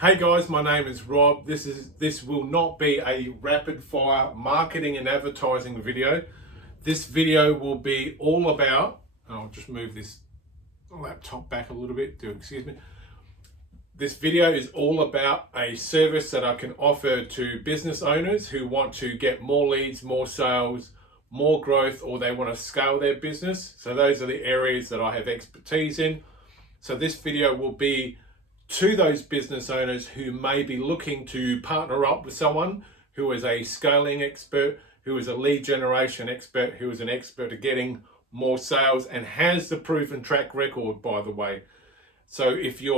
Hey guys, my name is Rob. This will not be a rapid fire marketing and advertising video. This video will be all about, I'll just move this laptop back a little bit, excuse me. This video is all about a service that I can offer to business owners who want to get more leads, more sales, more growth, or they want to scale their business. So those are the areas that I have expertise in. So this video will be to those business owners who may be looking to partner up with someone who is a scaling expert, who is a lead generation expert, who is an expert at getting more sales and has the proven track record, by the way. So if you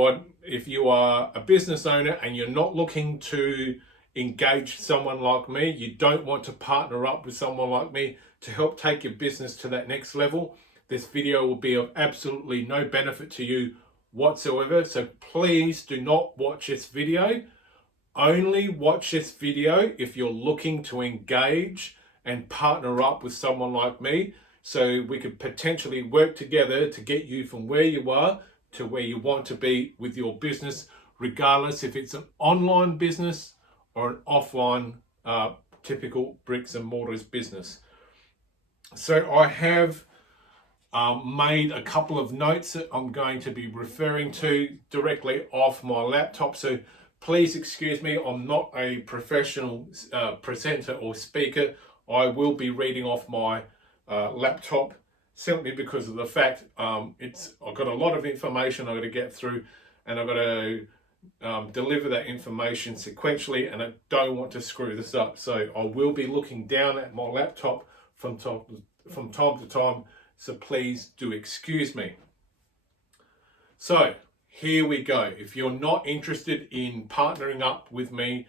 are a business owner and you're not looking to engage someone like me, you don't want to partner up with someone like me to help take your business to that next level, this video will be of absolutely no benefit to you whatsoever. So please do not watch this video. Only watch this video if you're looking to engage and partner up with someone like me, so we could potentially work together to get you from where you are to where you want to be with your business, regardless if it's an online business or an offline typical bricks and mortars business. So I have made a couple of notes that I'm going to be referring to directly off my laptop. So please excuse me, I'm not a professional presenter or speaker. I will be reading off my laptop simply because of the fact I've got a lot of information I've got to get through, and I've got to deliver that information sequentially, and I don't want to screw this up. So I will be looking down at my laptop from time to time. So please do excuse me. So here we go. If you're not interested in partnering up with me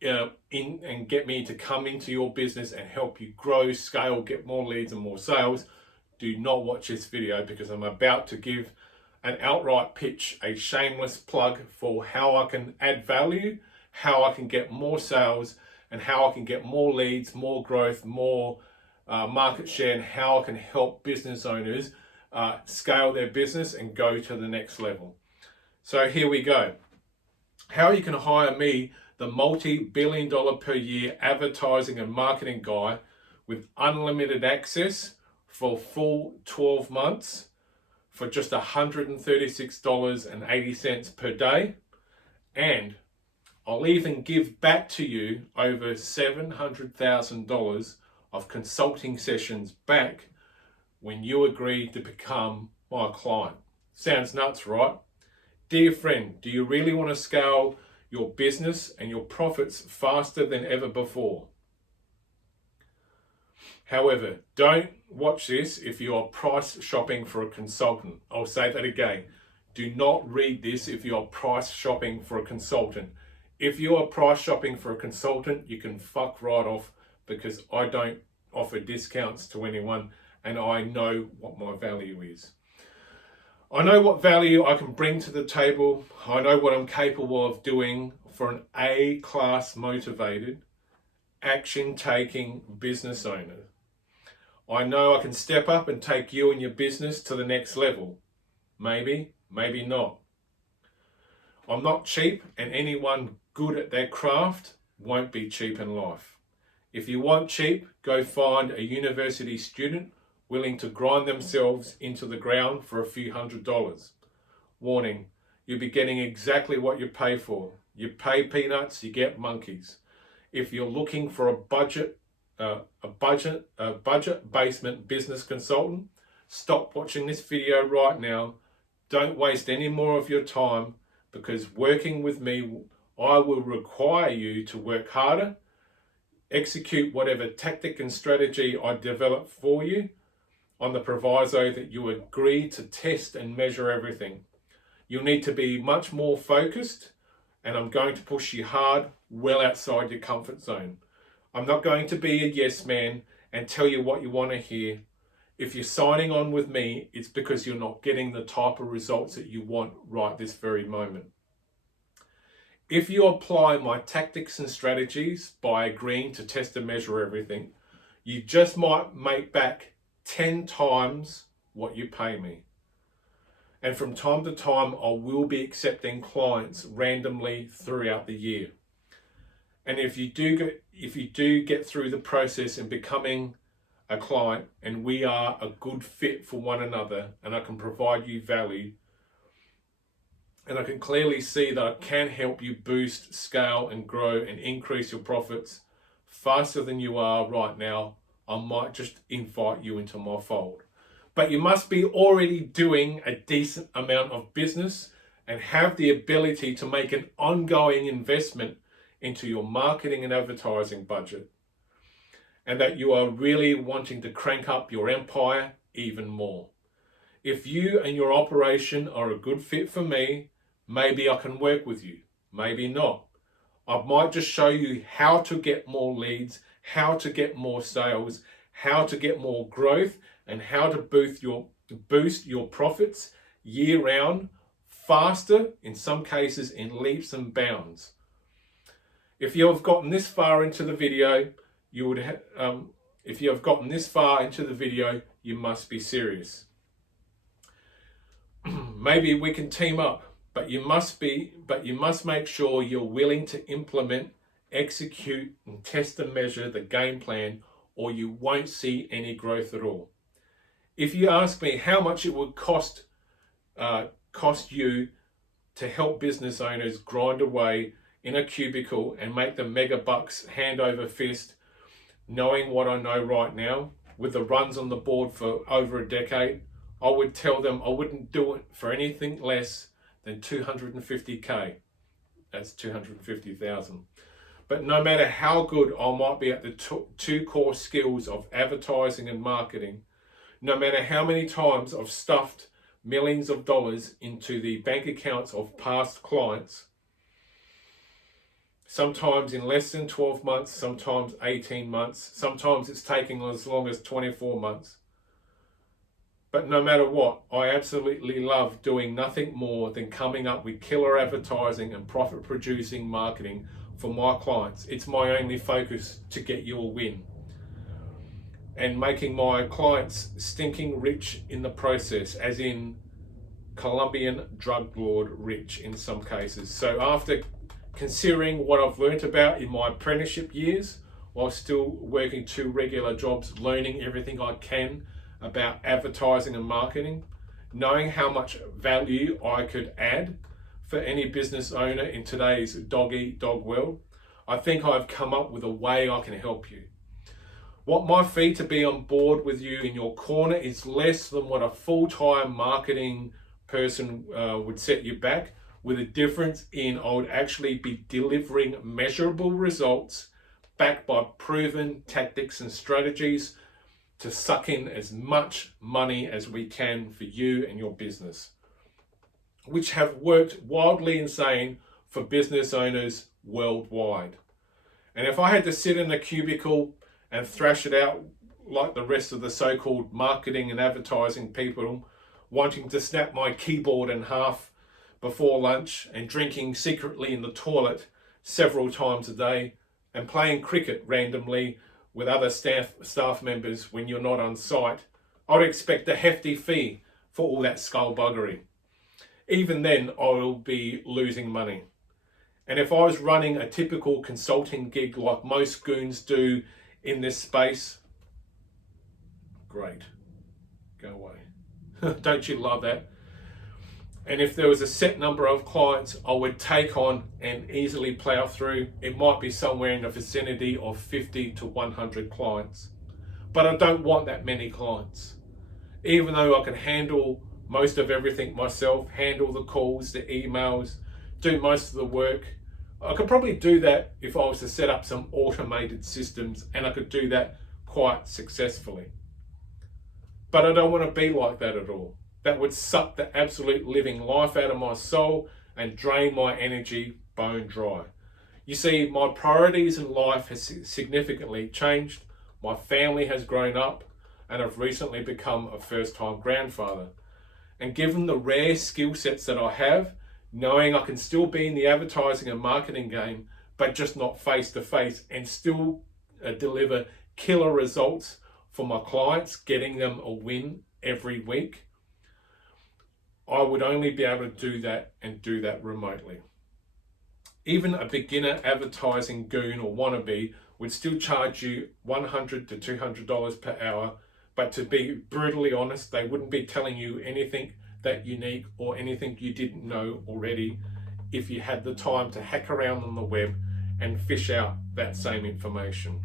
and get me to come into your business and help you grow, scale, get more leads and more sales, do not watch this video, because I'm about to give an outright pitch, a shameless plug for how I can add value, how I can get more sales, and how I can get more leads, more growth, more market share, and how I can help business owners scale their business and go to the next level. So here we go. How you can hire me, the multi-billion-dollar per year advertising and marketing guy, with unlimited access for full 12 months for just $136.80 per day. And I'll even give back to you over $700,000 of consulting sessions back when you agree to become my client. Sounds nuts, right? Dear friend, do you really want to scale your business and your profits faster than ever before? However, don't watch this if you are price shopping for a consultant. I'll say that again. Do not read this if you are price shopping for a consultant. If you are price shopping for a consultant, you can fuck right off, because I don't offer discounts to anyone, and I know what my value is. I know what value I can bring to the table. I know what I'm capable of doing for an A-class motivated, action-taking business owner. I know I can step up and take you and your business to the next level. Maybe, maybe not. I'm not cheap, and anyone good at their craft won't be cheap in life. If you want cheap, go find a university student willing to grind themselves into the ground for a few $100s. Warning, you'll be getting exactly what you pay for. You pay peanuts, you get monkeys. If you're looking for a budget basement business consultant, stop watching this video right now. Don't waste any more of your time, because working with me, I will require you to work harder, execute whatever tactic and strategy I develop for you, on the proviso that you agree to test and measure everything. You'll need to be much more focused, and I'm going to push you hard, well outside your comfort zone. I'm not going to be a yes man and tell you what you want to hear. If you're signing on with me, it's because you're not getting the type of results that you want right this very moment. If you apply my tactics and strategies by agreeing to test and measure everything, you just might make back 10 times what you pay me. And from time to time, I will be accepting clients randomly throughout the year. And if you do get through the process and becoming a client, and we are a good fit for one another, and I can provide you value, and I can clearly see that I can help you boost, scale, and grow and increase your profits faster than you are right now, I might just invite you into my fold. But you must be already doing a decent amount of business and have the ability to make an ongoing investment into your marketing and advertising budget, and that you are really wanting to crank up your empire even more. If you and your operation are a good fit for me, maybe I can work with you, maybe not. I might just show you how to get more leads, how to get more sales, how to get more growth, and how to boost your profits year round, faster, in some cases in leaps and bounds. If you have gotten this far into the video, you must be serious. Maybe we can team up, but you must make sure you're willing to implement, execute, and test and measure the game plan, or you won't see any growth at all. If you ask me how much it would cost you to help business owners grind away in a cubicle and make the mega bucks hand over fist, knowing what I know right now, with the runs on the board for over a decade, I would tell them I wouldn't do it for anything less than 250K. That's 250,000. But no matter how good I might be at the two core skills of advertising and marketing, no matter how many times I've stuffed millions of dollars into the bank accounts of past clients, sometimes in less than 12 months, sometimes 18 months, sometimes it's taking as long as 24 months. But no matter what, I absolutely love doing nothing more than coming up with killer advertising and profit producing marketing for my clients. It's my only focus to get you a win, and making my clients stinking rich in the process, as in Colombian drug lord rich in some cases. So after considering what I've learnt about in my apprenticeship years, while still working 2 regular jobs, learning everything I can about advertising and marketing, knowing how much value I could add for any business owner in today's dog-eat-dog world, I think I've come up with a way I can help you. What my fee to be on board with you in your corner is less than what a full-time marketing person would set you back, with a difference in I would actually be delivering measurable results backed by proven tactics and strategies to suck in as much money as we can for you and your business, which have worked wildly insane for business owners worldwide. And if I had to sit in a cubicle and thrash it out like the rest of the so-called marketing and advertising people, wanting to snap my keyboard in half before lunch and drinking secretly in the toilet several times a day and playing cricket randomly with other staff members when you're not on site, I'd expect a hefty fee for all that skullduggery. Even then, I will be losing money. And if I was running a typical consulting gig like most goons do in this space, great, go away. Don't you love that? And if there was a set number of clients I would take on and easily plow through, it might be somewhere in the vicinity of 50 to 100 clients. But I don't want that many clients. Even though I can handle most of everything myself, handle the calls, the emails, do most of the work, I could probably do that if I was to set up some automated systems, and I could do that quite successfully. But I don't want to be like that at all. That would suck the absolute living life out of my soul and drain my energy bone dry. You see, my priorities in life has significantly changed. My family has grown up, and I've recently become a first-time grandfather. And given the rare skill sets that I have, knowing I can still be in the advertising and marketing game, but just not face-to-face, and still deliver killer results for my clients, getting them a win every week, I would only be able to do that and do that remotely. Even a beginner advertising goon or wannabe would still charge you $100 to $200 per hour, but to be brutally honest, they wouldn't be telling you anything that unique or anything you didn't know already if you had the time to hack around on the web and fish out that same information.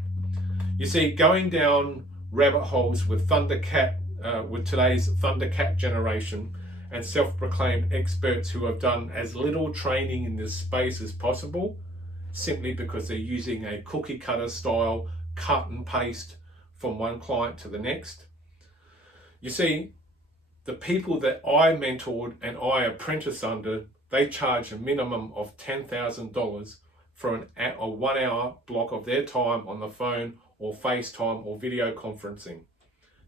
You see, going down rabbit holes with with today's Thundercat generation and self-proclaimed experts who have done as little training in this space as possible, simply because they're using a cookie cutter style cut and paste from one client to the next. You see, the people that I mentored and I apprentice under, they charge a minimum of $10,000 for a 1 hour block of their time on the phone or FaceTime or video conferencing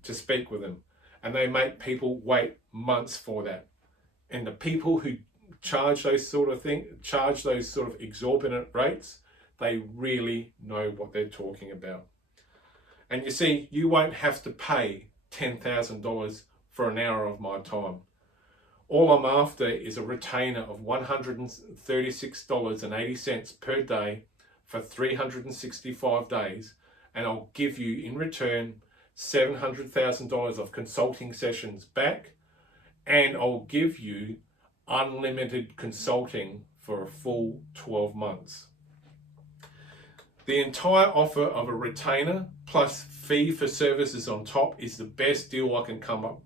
to speak with them. And they make people wait months for that. And the people who charge those sort of exorbitant rates, they really know what they're talking about. And you see, you won't have to pay $10,000 for an hour of my time. All I'm after is a retainer of $136.80 per day for 365 days, and I'll give you in return $700,000 of consulting sessions back, and I'll give you unlimited consulting for a full 12 months. The entire offer of a retainer plus fee for services on top is the best deal I can come up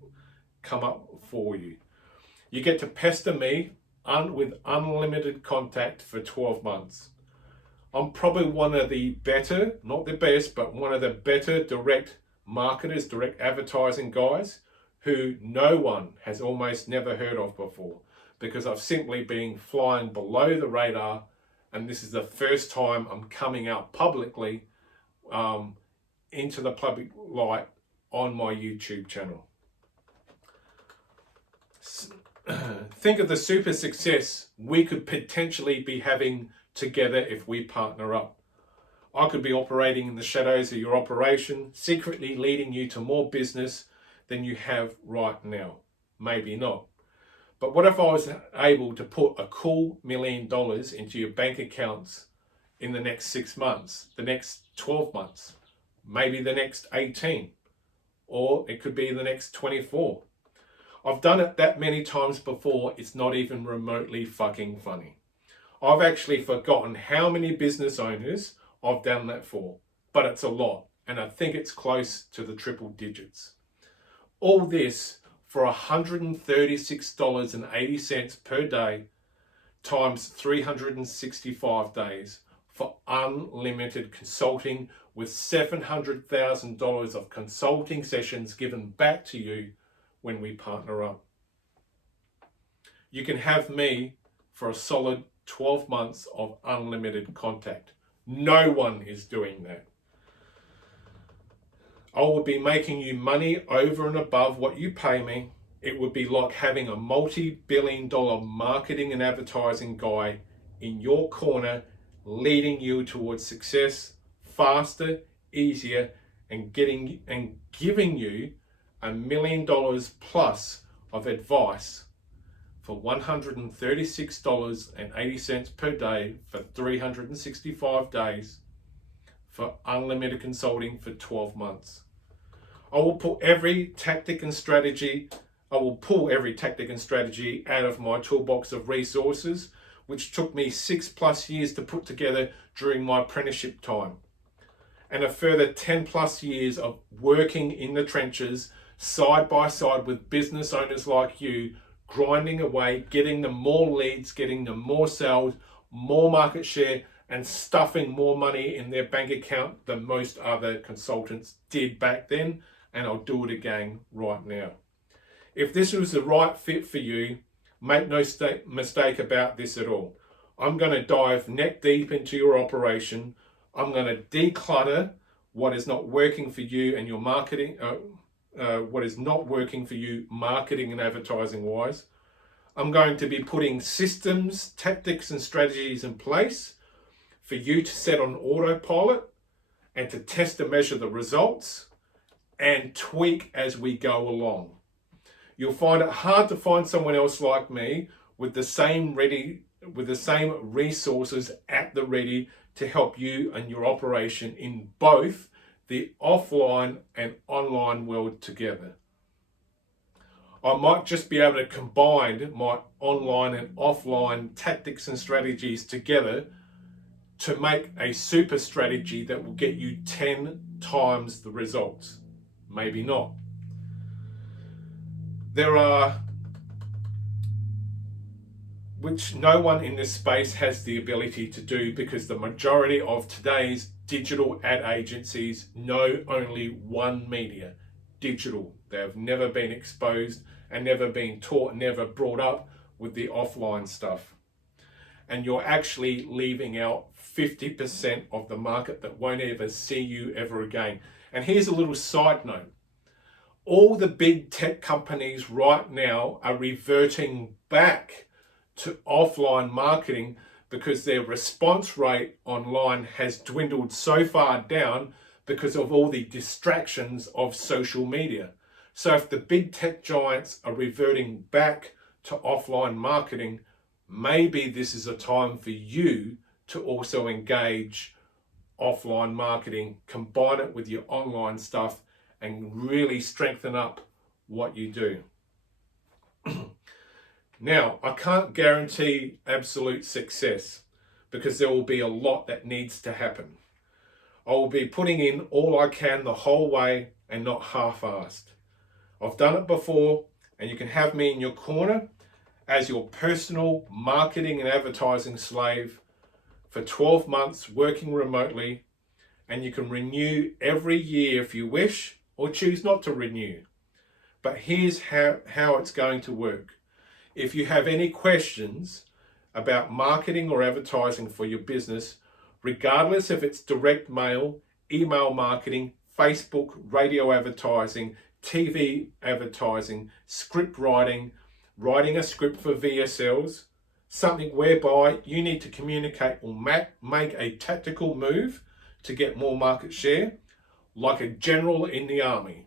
for you. You get to pester me with unlimited contact for 12 months. I'm probably one of the better, not the best, but one of the better direct marketers, direct advertising guys who no one has almost never heard of before, because I've simply been flying below the radar, and this is the first time I'm coming out publicly into the public light on my YouTube channel. Think of the super success we could potentially be having together if we partner up. I could be operating in the shadows of your operation, secretly leading you to more business than you have right now. Maybe not. But what if I was able to put a cool $1 million into your bank accounts in the next 6 months, the next 12 months, maybe the next 18, or it could be the next 24. I've done it that many times before, it's not even remotely fucking funny. I've actually forgotten how many business owners I've done that for, but it's a lot, and I think it's close to the triple digits. All this for $136.80 per day times 365 days for unlimited consulting with $700,000 of consulting sessions given back to you when we partner up. You can have me for a solid 12 months of unlimited contact. No one is doing that. I will be making you money over and above what you pay me. It would be like having a multi-billion-dollar marketing and advertising guy in your corner, leading you towards success faster, easier, and giving you $1 million plus of advice for $136.80 per day for 365 days for unlimited consulting for 12 months. I will pull every tactic and strategy out of my toolbox of resources, which took me 6+ years to put together during my apprenticeship time, and a further 10+ years of working in the trenches side by side with business owners like you, grinding away, getting them more leads, getting them more sales, more market share, and stuffing more money in their bank account than most other consultants did back then, and I'll do it again right now. If this was the right fit for you, make no mistake about this at all. I'm going to dive neck deep into your operation. I'm going to declutter what is not working for you and your marketing, what is not working for you marketing and advertising wise. I'm going to be putting systems, tactics, and strategies in place for you to set on autopilot and to test and measure the results and tweak as we go along. You'll find it hard to find someone else like me with the same resources at the ready to help you and your operation in both the offline and online world together. I might just be able to combine my online and offline tactics and strategies together to make a super strategy that will get you 10 times the results. Maybe not. There are, which no one in this space has the ability to do, because the majority of today's digital ad agencies know only one media, digital. They have never been exposed and never been taught, never brought up with the offline stuff. And you're actually leaving out 50% of the market that won't ever see you ever again. And here's a little side note. All the big tech companies right now are reverting back to offline marketing because their response rate online has dwindled so far down because of all the distractions of social media. So if the big tech giants are reverting back to offline marketing, maybe this is a time for you to also engage offline marketing, combine it with your online stuff, and really strengthen up what you do. Now, I can't guarantee absolute success because there will be a lot that needs to happen. I will be putting in all I can the whole way and not half-assed. I've done it before, and you can have me in your corner as your personal marketing and advertising slave for 12 months working remotely, and you can renew every year if you wish, or choose not to renew. But here's how it's going to work. If you have any questions about marketing or advertising for your business, regardless if it's direct mail, email marketing, Facebook, radio advertising, TV advertising, script writing, writing a script for VSLs, something whereby you need to communicate or make a tactical move to get more market share, like a general in the army.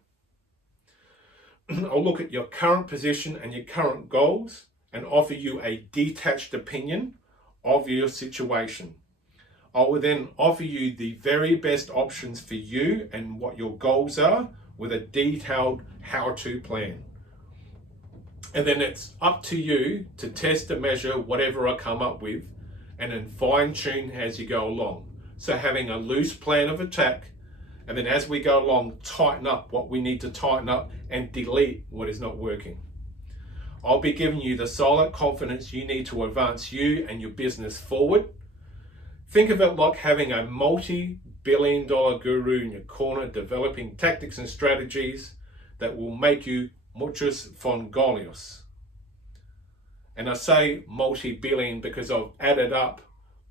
I'll look at your current position and your current goals and offer you a detached opinion of your situation. I will then offer you the very best options for you and what your goals are with a detailed how-to plan. And then it's up to you to test and measure whatever I come up with and then fine-tune as you go along. So having a loose plan of attack, and then as we go along, tighten up what we need to tighten up and delete what is not working. I'll be giving you the solid confidence you need to advance you and your business forward. Think of it like having a multi-billion-dollar guru in your corner developing tactics and strategies that will make you muchos fongolios. And I say multi-billion because I've added up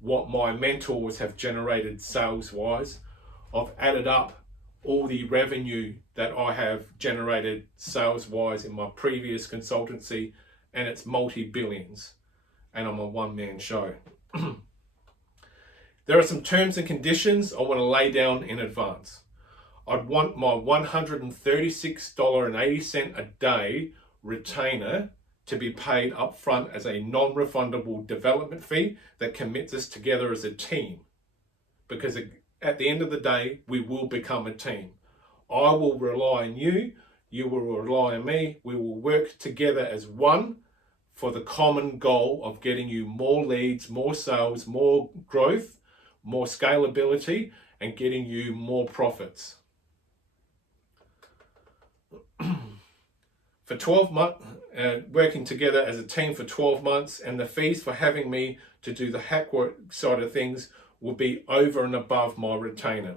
what my mentors have generated sales-wise. I've added up all the revenue that I have generated sales-wise in my previous consultancy, and it's multi-billions, and I'm a one-man show. There are some terms and conditions I want to lay down in advance. I'd want my $136.80 a day retainer to be paid up front as a non-refundable development fee that commits us together as a team. Because at the end of the day, we will become a team. I will rely on you, you will rely on me, we will work together as one for the common goal of getting you more leads, more sales, more growth, more scalability, and getting you more profits. For 12 months, working together as a team for 12 months, and the fees for having me to do the hack work side of things will be over and above my retainer.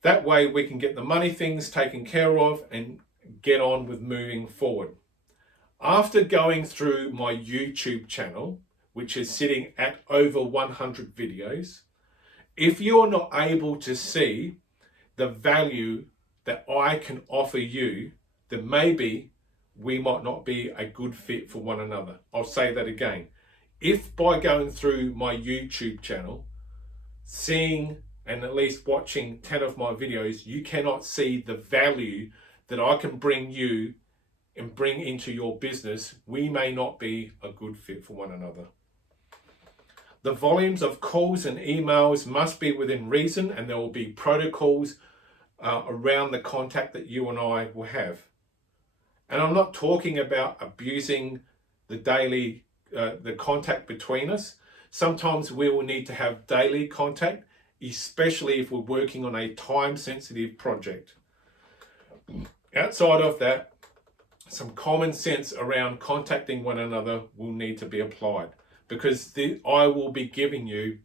That way we can get the money things taken care of and get on with moving forward. After going through my YouTube channel, which is sitting at over 100 videos, if you're not able to see the value that I can offer you, then maybe we might not be a good fit for one another. I'll say that again. If by going through my YouTube channel, seeing and at least watching 10 of my videos, you cannot see the value that I can bring you and bring into your business, we may not be a good fit for one another. The volumes of calls and emails must be within reason, and there will be protocols around the contact that you and I will have. And I'm not talking about abusing the daily, the contact between us. Sometimes we will need to have daily contact, especially if we're working on a time-sensitive project. Outside of that, some common sense around contacting one another will need to be applied, because I will be giving you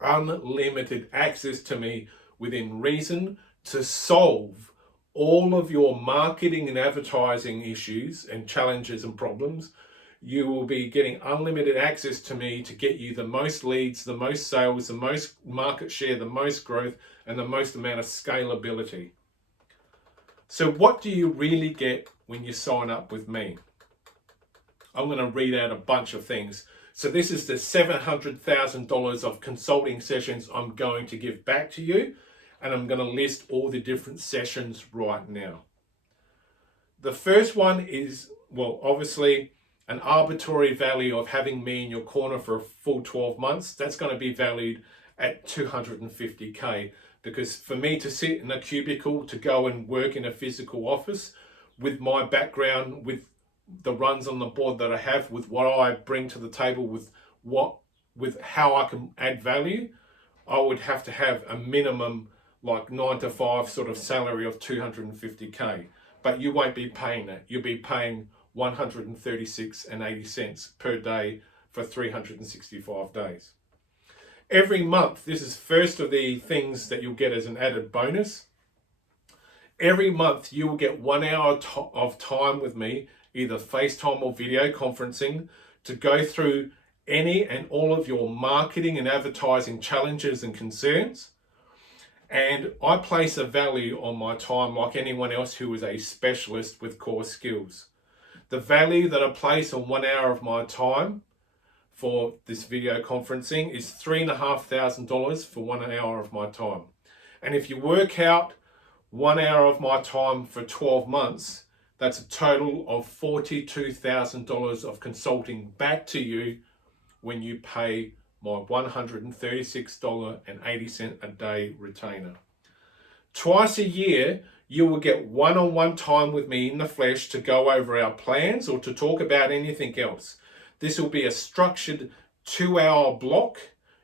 unlimited access to me within reason to solve all of your marketing and advertising issues and challenges and problems. You will be getting unlimited access to me to get you the most leads, the most sales, the most market share, the most growth, and the most amount of scalability. So what do you really get when you sign up with me? I'm going to read out a bunch of things. So this is the $700,000 of consulting sessions I'm going to give back to you, and I'm going to list all the different sessions right now. The first one is, well, obviously an arbitrary value of having me in your corner for a full 12 months. That's going to be valued at $250K, because for me to sit in a cubicle, to go and work in a physical office with my background, with the runs on the board that I have, with what I bring to the table, with how I can add value, I would have to have a minimum like 9 to 5 sort of salary of $250K. But you won't be paying that. You'll be paying $136.80 per day for 365 days. Every month, this is first of the things that you'll get as an added bonus. Every month you will get 1 hour of time with me, either FaceTime or video conferencing, to go through any and all of your marketing and advertising challenges and concerns. And I place a value on my time like anyone else who is a specialist with core skills. The value that I place on 1 hour of my time for this video conferencing is $3,500 for 1 hour of my time. And if you work out 1 hour of my time for 12 months, that's a total of $42,000 of consulting back to you when you pay my $136.80 a day retainer. Twice a year, you will get one-on-one time with me in the flesh to go over our plans or to talk about anything else. This will be a structured 2-hour block.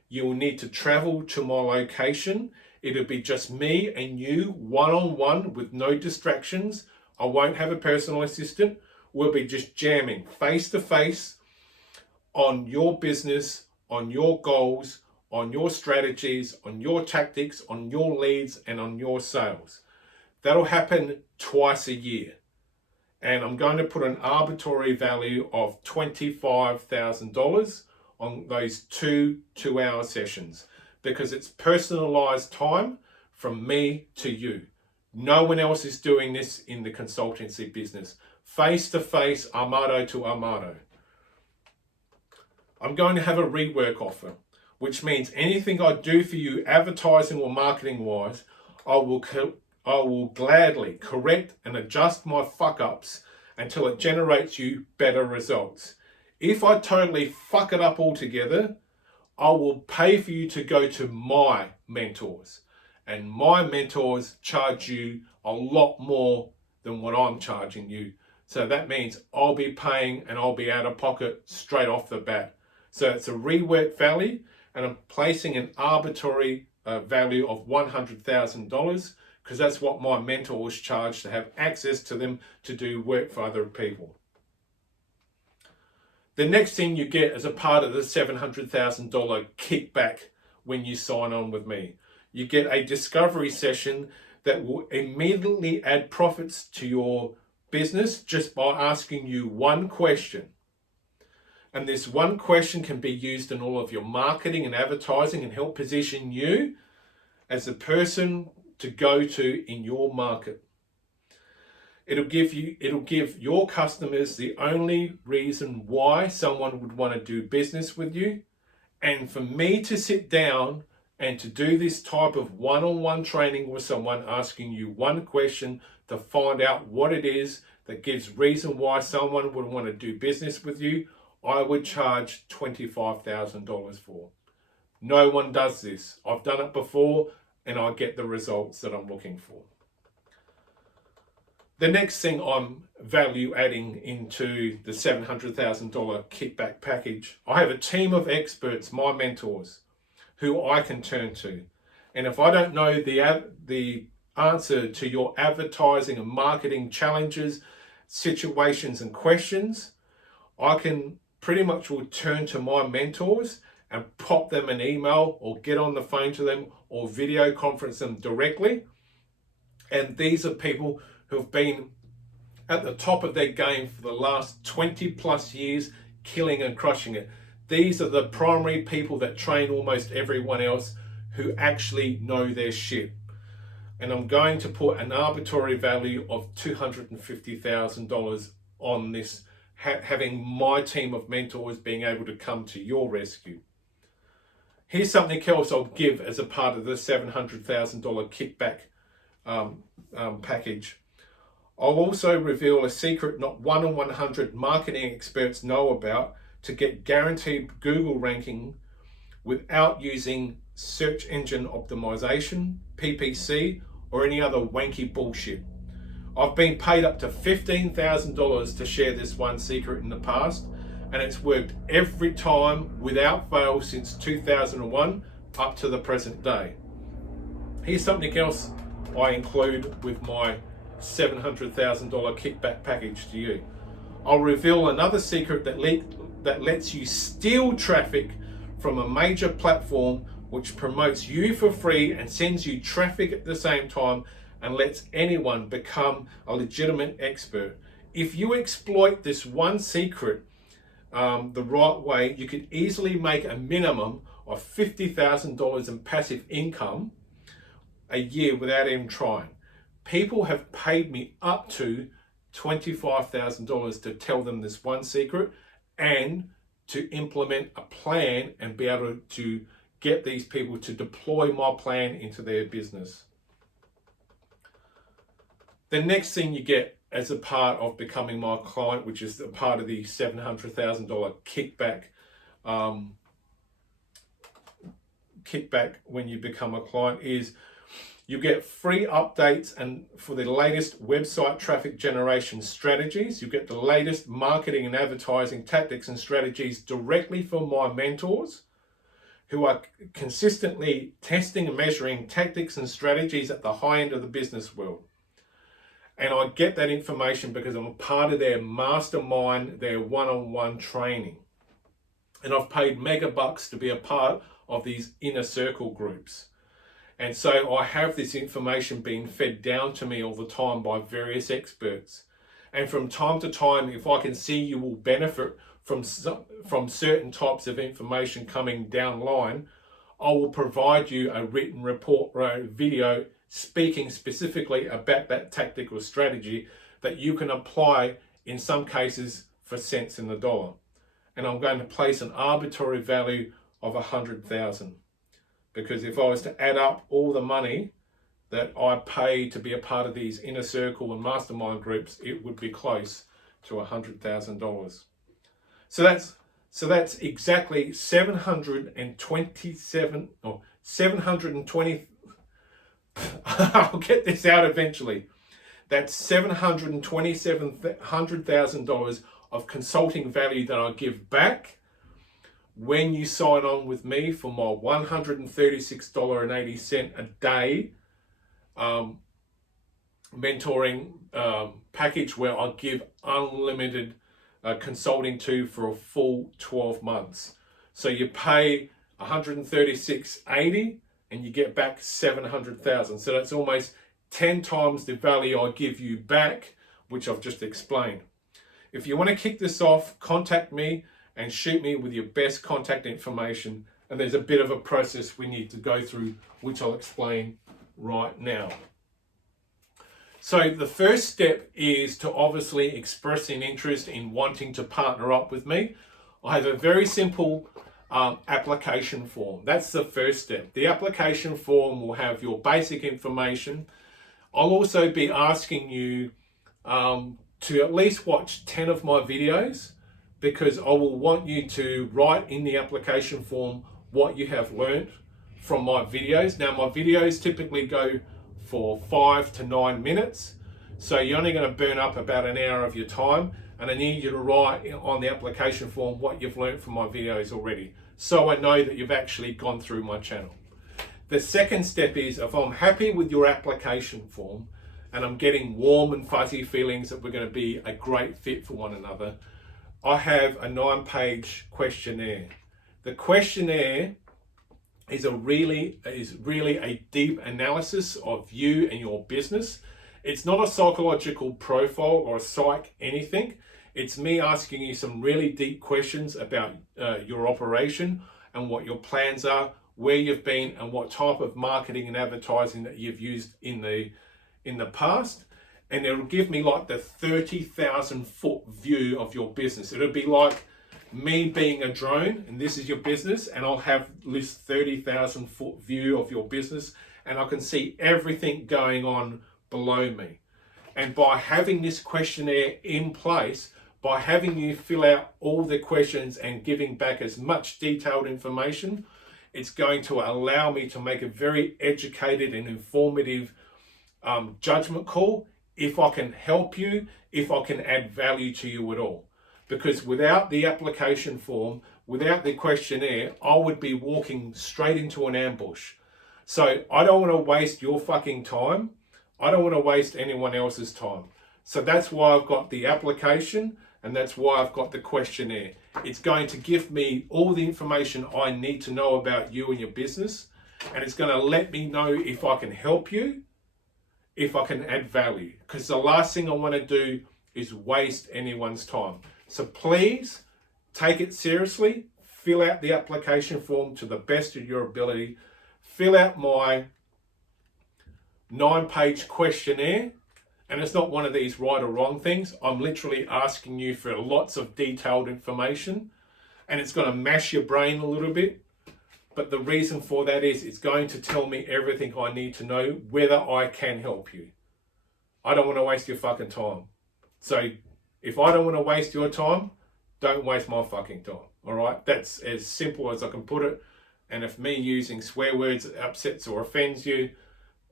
You will need to travel to my location. It'll be just me and you one-on-one with no distractions. I won't have a personal assistant. We'll be just jamming face-to-face on your business, on your goals, on your strategies, on your tactics, on your leads, and on your sales. That'll happen twice a year. And I'm going to put an arbitrary value of $25,000 on those 2-hour sessions, because it's personalized time from me to you. No one else is doing this in the consultancy business. Face-to-face, Armado to Armado. I'm going to have a rework offer, which means anything I do for you advertising or marketing wise, I will gladly correct and adjust my fuck-ups until it generates you better results. If I totally fuck it up altogether, I will pay for you to go to my mentors. And my mentors charge you a lot more than what I'm charging you. So that means I'll be paying and I'll be out of pocket straight off the bat. So it's a rework value, and I'm placing an arbitrary value of $100,000, because that's what my mentors charge to have access to them to do work for other people. The next thing you get as a part of the $700,000 kickback when you sign on with me, you get a discovery session that will immediately add profits to your business just by asking you one question. And this one question can be used in all of your marketing and advertising and help position you as the person to go to in your market. It'll give your customers the only reason why someone would want to do business with you. And for me to sit down and to do this type of one-on-one training with someone, asking you one question to find out what it is that gives reason why someone would want to do business with you, I would charge $25,000 for. No one does this. I've done it before and I get the results that I'm looking for. The next thing I'm value adding into the $700,000 kickback package, I have a team of experts, my mentors, who I can turn to. And if I don't know the answer to your advertising and marketing challenges, situations and questions, I can pretty much will turn to my mentors and pop them an email or get on the phone to them or video conference them directly. And these are people who have been at the top of their game for the last 20 plus years, killing and crushing it. These are the primary people that train almost everyone else who actually know their shit. And I'm going to put an arbitrary value of $250,000 on this, having my team of mentors being able to come to your rescue. Here's something else I'll give as a part of the $700,000 kickback package. I'll also reveal a secret not 1 in 100 marketing experts know about to get guaranteed Google ranking without using search engine optimization, PPC, or any other wanky bullshit. I've been paid up to $15,000 to share this one secret in the past, and it's worked every time without fail since 2001 up to the present day. Here's something else I include with my $700,000 kickback package to you. I'll reveal another secret that lets you steal traffic from a major platform which promotes you for free and sends you traffic at the same time and lets anyone become a legitimate expert. If you exploit this one secret the right way, you could easily make a minimum of $50,000 in passive income a year without even trying. People have paid me up to $25,000 to tell them this one secret and to implement a plan and be able to get these people to deploy my plan into their business. The next thing you get as a part of becoming my client, which is a part of the $700,000 kickback when you become a client, is you get free updates and for the latest website traffic generation strategies. You get the latest marketing and advertising tactics and strategies directly from my mentors who are consistently testing and measuring tactics and strategies at the high end of the business world. And I get that information because I'm a part of their mastermind, their one-on-one training. And I've paid mega bucks to be a part of these inner circle groups. And so I have this information being fed down to me all the time by various experts. And from time to time, if I can see you will benefit from certain types of information coming down line, I will provide you a written report or a video speaking specifically about that tactical strategy that you can apply in some cases for cents in the dollar. And I'm going to place an arbitrary value of 100,000. Because if I was to add up all the money that I pay to be a part of these inner circle and mastermind groups, it would be close to $100,000. So that's exactly 727 or 720. I'll get this out eventually. That's $727,000 of consulting value that I give back when you sign on with me for my $136.80 a day mentoring package, where I give unlimited consulting to for a full 12 months. So you pay $136.80 and you get back $700,000. So that's almost 10 times the value I give you back, which I've just explained. If you want to kick this off, contact me and shoot me with your best contact information. And there's a bit of a process we need to go through, which I'll explain right now. So the first step is to obviously express an interest in wanting to partner up with me. I have a very simple application form. That's the first step. The application form will have your basic information. I'll also be asking you to at least watch 10 of my videos, because I will want you to write in the application form what you have learned from my videos. Now, my videos typically go for 5 to 9 minutes, so you're only going to burn up about an hour of your time, and I need you to write on the application form what you've learned from my videos already, so I know that you've actually gone through my channel. The second step is, if I'm happy with your application form and I'm getting warm and fuzzy feelings that we're going to be a great fit for one another, I have a 9-page questionnaire. The questionnaire is really a deep analysis of you and your business. It's not a psychological profile or a psych anything. It's me asking you some really deep questions about your operation and what your plans are, where you've been, and what type of marketing and advertising that you've used in the past. And it'll give me like the 30,000 foot view of your business. It'll be like me being a drone, and this is your business, and I'll have this 30,000 foot view of your business, and I can see everything going on below me. And by having this questionnaire in place, by having you fill out all the questions and giving back as much detailed information, it's going to allow me to make a very educated and informative judgment call if I can help you, if I can add value to you at all. Because without the application form, without the questionnaire, I would be walking straight into an ambush. So I don't want to waste your fucking time. I don't want to waste anyone else's time. So that's why I've got the application, and that's why I've got the questionnaire. It's going to give me all the information I need to know about you and your business, and it's going to let me know if I can help you, if I can add value, because the last thing I want to do is waste anyone's time. So please take it seriously, fill out the application form to the best of your ability, fill out my 9-page questionnaire, and it's not one of these right or wrong things. I'm literally asking you for lots of detailed information, and it's going to mash your brain a little bit. But the reason for that is it's going to tell me everything I need to know whether I can help you. I don't want to waste your fucking time. So if I don't want to waste your time, don't waste my fucking time. All right? That's as simple as I can put it. And if me using swear words upsets or offends you,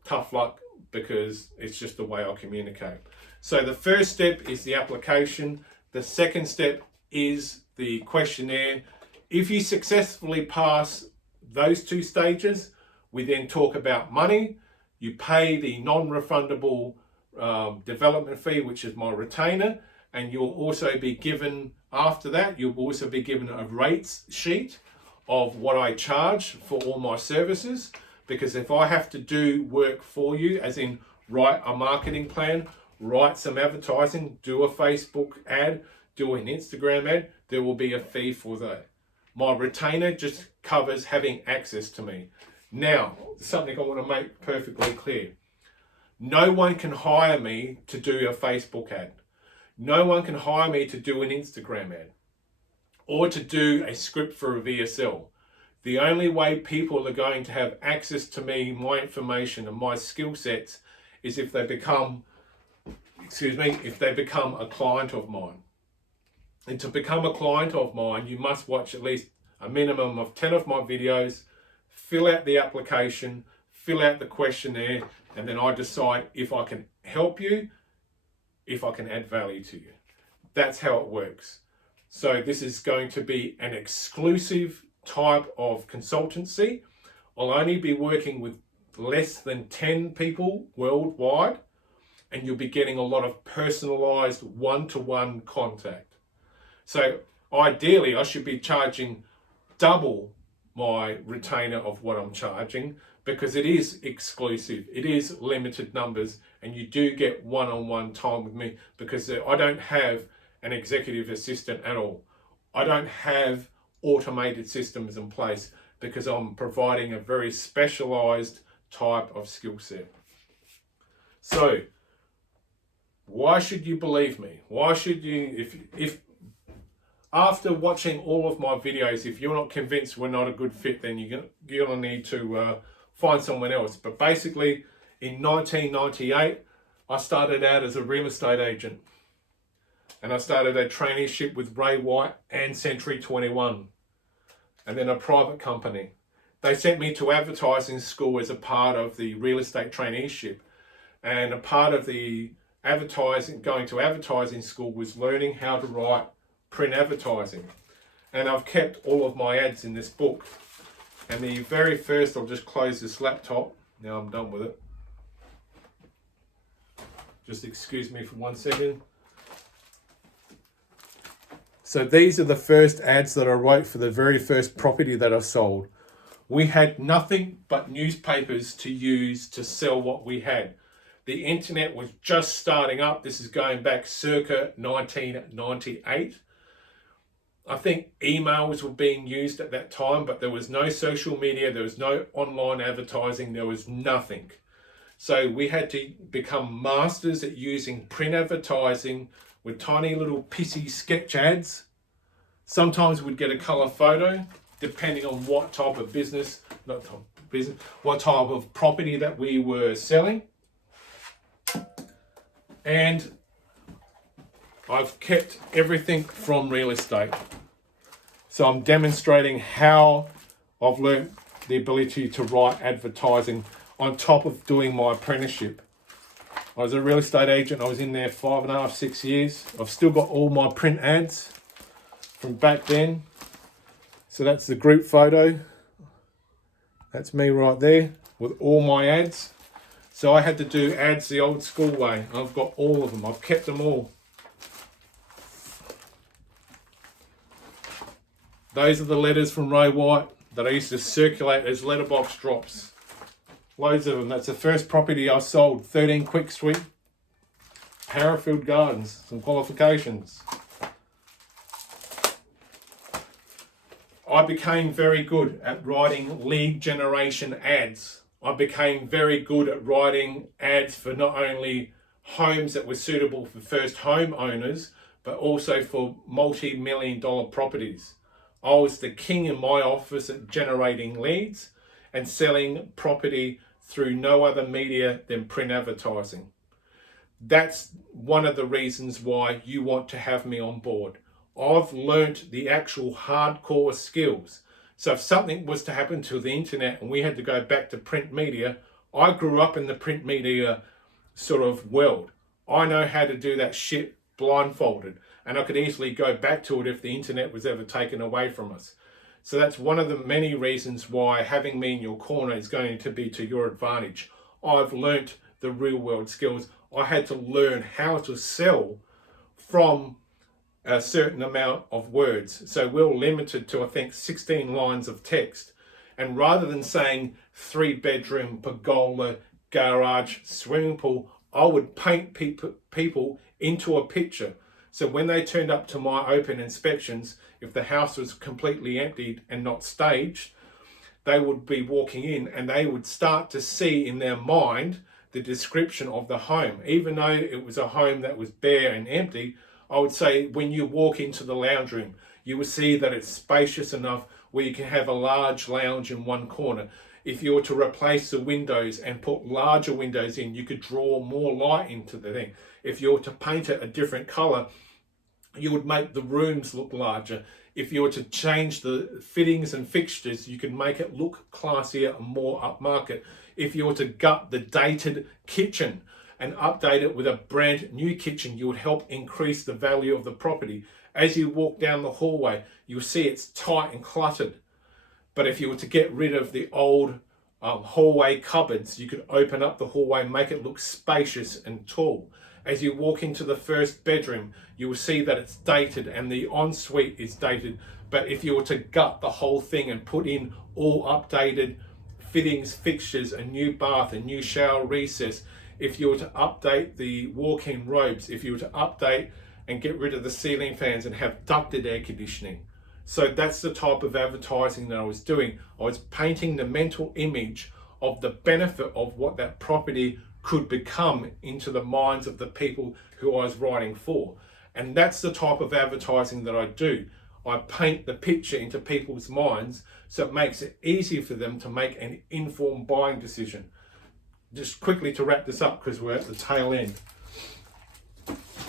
tough luck, because it's just the way I communicate. So the first step is the application. The second step is the questionnaire. If you successfully pass those 2 stages, we then talk about money. You pay the non-refundable development fee, which is my retainer, and you'll also be given, after that, you'll also be given a rates sheet of what I charge for all my services. Because if I have to do work for you, as in write a marketing plan, write some advertising, do a Facebook ad, do an Instagram ad, there will be a fee for that. My retainer just covers having access to me. Now, something I want to make perfectly clear. No one can hire me to do a Facebook ad. No one can hire me to do an Instagram ad or to do a script for a VSL. The only way people are going to have access to me, my information and my skill sets is if they become, if they become a client of mine. And to become a client of mine, you must watch at least a minimum of 10 of my videos, fill out the application, fill out the questionnaire, and then I decide if I can help you, if I can add value to you. That's how it works. So this is going to be an exclusive type of consultancy. I'll only be working with less than 10 people worldwide, and you'll be getting a lot of personalized one-to-one contact. So ideally, I should be charging double my retainer of what I'm charging, because it is exclusive, it is limited numbers, and you do get one-on-one time with me, because I don't have an executive assistant at all. I don't have automated systems in place, because I'm providing a very specialized type of skill set. So why should you believe me? Why should you, if after watching all of my videos, if you're not convinced we're not a good fit, then you're gonna need to find someone else. But basically, in 1998, I started out as a real estate agent. And I started a traineeship with Ray White and Century 21, and then a private company. They sent me to advertising school as a part of the real estate traineeship. And a part of the going to advertising school was learning how to write print advertising. And I've kept all of my ads in this book. And the very first, I'll just close this laptop. Now I'm done with it. Just excuse me for 1 second. So these are the first ads that I wrote for the very first property that I sold. We had nothing but newspapers to use to sell what we had. The internet was just starting up. This is going back circa 1998. I think emails were being used at that time, but there was no social media, there was no online advertising, there was nothing. So we had to become masters at using print advertising with tiny little pissy sketch ads. Sometimes we'd get a colour photo, depending on what type of business, what type of property that we were selling. And I've kept everything from real estate. So I'm demonstrating how I've learned the ability to write advertising on top of doing my apprenticeship. I was a real estate agent. I was in there 5.5, 6 years. I've still got all my print ads from back then. So that's the group photo. That's me right there with all my ads. So I had to do ads the old school way. I've got all of them. I've kept them all. Those are the letters from Ray White that I used to circulate as letterbox drops. Loads of them. That's the first property I sold. 13 Quick Street, Parafield Gardens. Some qualifications. I became very good at writing lead generation ads. I became very good at writing ads for not only homes that were suitable for first home owners, but also for multi-million-dollar properties. I was the king in my office at generating leads and selling property through no other media than print advertising. That's one of the reasons why you want to have me on board. I've learnt the actual hardcore skills. So if something was to happen to the internet and we had to go back to print media, I grew up in the print media sort of world. I know how to do that shit blindfolded, and I could easily go back to it if the internet was ever taken away from us. So that's one of the many reasons why having me in your corner is going to be to your advantage. I've learnt the real world skills. I had to learn how to sell from a certain amount of words. So we're limited to, I think, 16 lines of text. And rather than saying 3-bedroom, pergola, garage, swimming pool, I would paint people into a picture. So when they turned up to my open inspections, if the house was completely emptied and not staged, they would be walking in and they would start to see in their mind the description of the home. Even though it was a home that was bare and empty, I would say when you walk into the lounge room, you will see that it's spacious enough where you can have a large lounge in one corner. If you were to replace the windows and put larger windows in, you could draw more light into the thing. If you were to paint it a different color, you would make the rooms look larger. If you were to change the fittings and fixtures, you could make it look classier and more upmarket. If you were to gut the dated kitchen and update it with a brand new kitchen, you would help increase the value of the property. As you walk down the hallway, you'll see it's tight and cluttered. But if you were to get rid of the old hallway cupboards, you could open up the hallway, make it look spacious and tall. As you walk into the first bedroom, you will see that it's dated and the ensuite is dated. But if you were to gut the whole thing and put in all updated fittings, fixtures, a new bath, a new shower recess, if you were to update the walk-in robes, if you were to update and get rid of the ceiling fans and have ducted air conditioning. So that's the type of advertising that I was doing. I was painting the mental image of the benefit of what that property could become into the minds of the people who I was writing for. And that's the type of advertising that I do. I paint the picture into people's minds so it makes it easy for them to make an informed buying decision. Just quickly to wrap this up because we're at the tail end.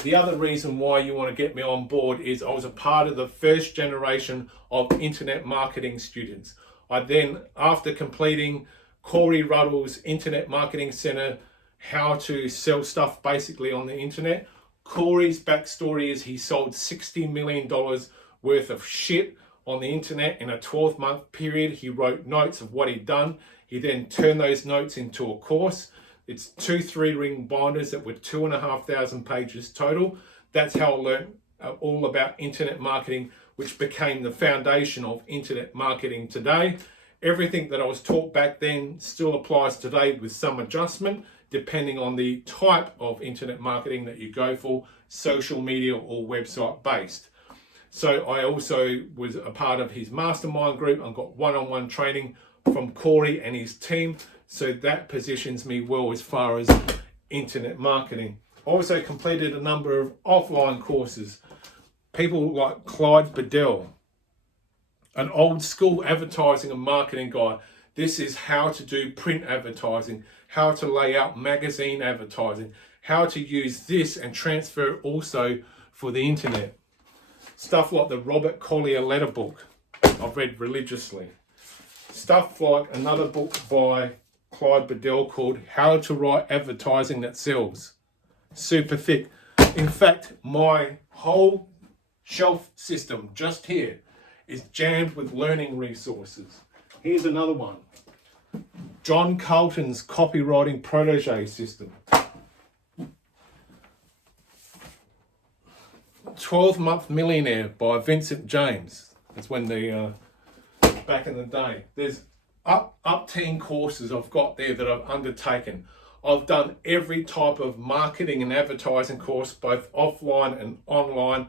The other reason why you want to get me on board is I was a part of the first generation of internet marketing students. I then, after completing Corey Ruddle's Internet Marketing Center, how to sell stuff basically on the internet, Corey's backstory is he sold $60 million worth of shit on the internet in a 12-month period. He wrote notes of what he'd done. He then turned those notes into a course. It's 2 3-ring binders that were 2,500 pages total. That's how I learned all about internet marketing, which became the foundation of internet marketing today. Everything that I was taught back then still applies today with some adjustment, depending on the type of internet marketing that you go for, social media or website based. So I also was a part of his mastermind group and got one-on-one training from Corey and his team. So that positions me well as far as internet marketing. I also completed a number of offline courses. People like Clyde Bedell, an old school advertising and marketing guy. This is how to do print advertising, how to lay out magazine advertising, how to use this and transfer it also for the internet. Stuff like the Robert Collier letter book, I've read religiously. Stuff like another book by Clyde Bedell called How to Write Advertising That Sells. Super thick. In fact, my whole shelf system just here is jammed with learning resources. Here's another one. John Carlton's copywriting protege system. 12-Month Millionaire by Vincent James. That's when the back in the day. There's up 10 courses I've got there that I've undertaken. I've done every type of marketing and advertising course, both offline and online.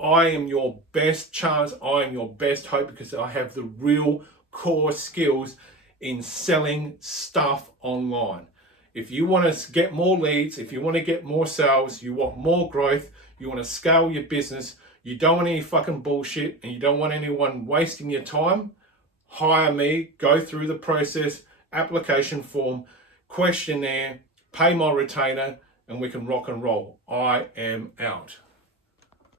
I am your best chance, I am your best hope, because I have the real core skills in selling stuff online. If you want to get more leads, if you want to get more sales, you want more growth, you want to scale your business, you don't want any fucking bullshit, and you don't want anyone wasting your time, hire me, go through the process, application form, questionnaire, pay my retainer, and we can rock and roll. I am out.